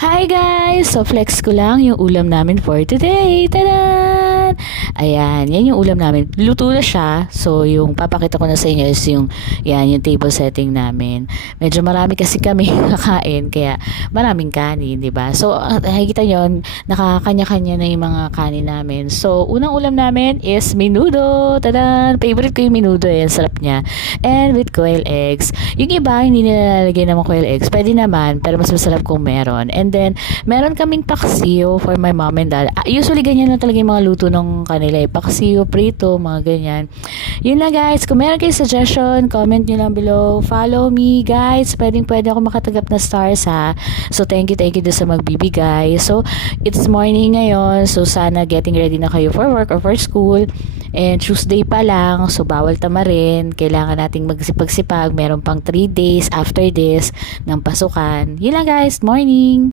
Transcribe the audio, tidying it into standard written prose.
Hi guys! So flex ko lang yung ulam namin for today. Tadan! Ayan, yan yung ulam namin. Luto na siya. So yung papakita ko na sa inyo is yung table setting namin. Medyo marami kasi kami kakain kaya maraming kanin, di ba? So nakikita nyo, nakakanya-kanya na yung mga kanin namin. So unang ulam namin is menudo. Tadan! Favorite ko yung menudo eh. Sarap niya. And with quail eggs. Yung iba, hindi nila lalagyan ng quail eggs. Pwede naman, pero mas masarap kung meron. And then, meron kaming paksiw for my mom and dad. Usually, ganyan lang talaga yung mga luto ng kanila. Paksiw, prito, mga ganyan. Yun lang guys. Kung meron kayo suggestion, comment nyo lang below. Follow me guys. Pwede ako makatagap na stars ha. So, thank you doon sa magbibigay. So, it's morning ngayon. So, sana getting ready na kayo for work or for school. And Tuesday pa lang, so bawal tamarin. Kailangan nating magsipag-sipag. Meron pang 3 days after this ng pasukan. Yun lang guys, morning!